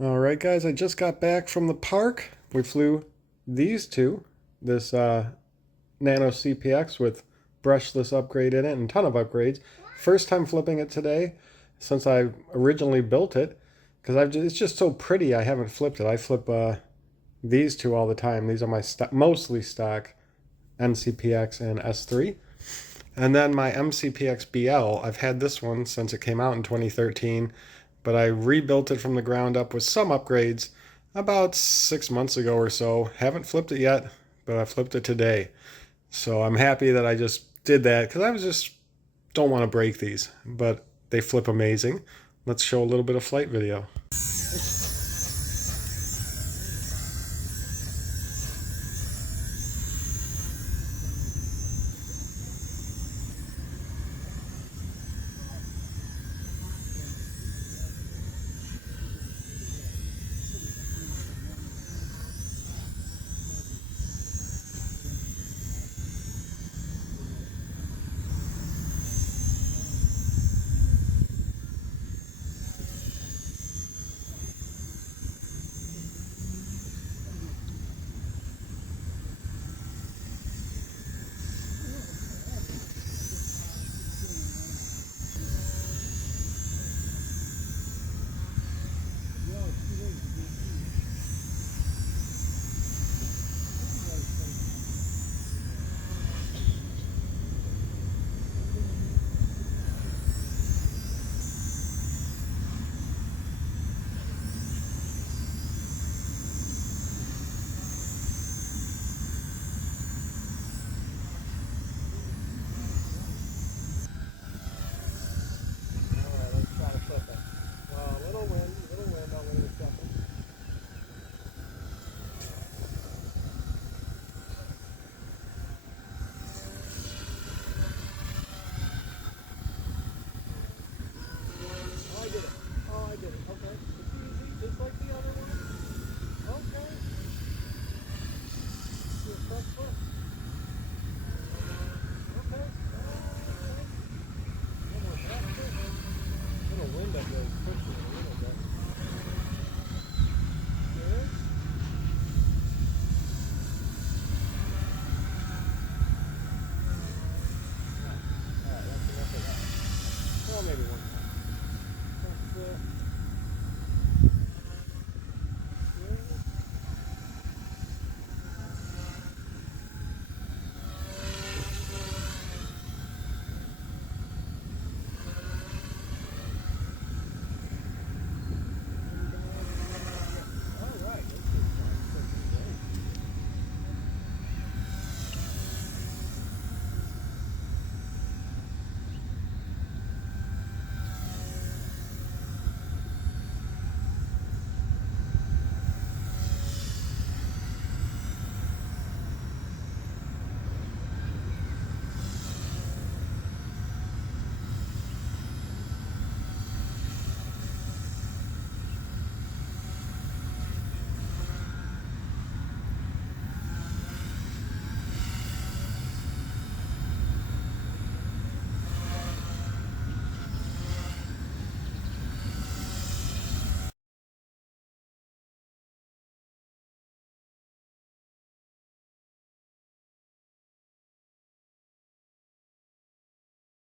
All right, guys, I just got back from the park. We flew these two, this Nano CPX with brushless upgrade in it and a ton of upgrades. First time flipping it today since I originally built it because it's just so pretty. I haven't flipped it. I flip these two all the time. These are my mostly stock nCPX and S3. And then my mCPX BL, I've had this one since it came out in 2013, but I rebuilt it from the ground up with some upgrades about 6 months ago or so. Haven't flipped it yet, but I flipped it today. So I'm happy that I just did that because I was just don't want to break these, but they flip amazing. Let's show a little bit of flight video.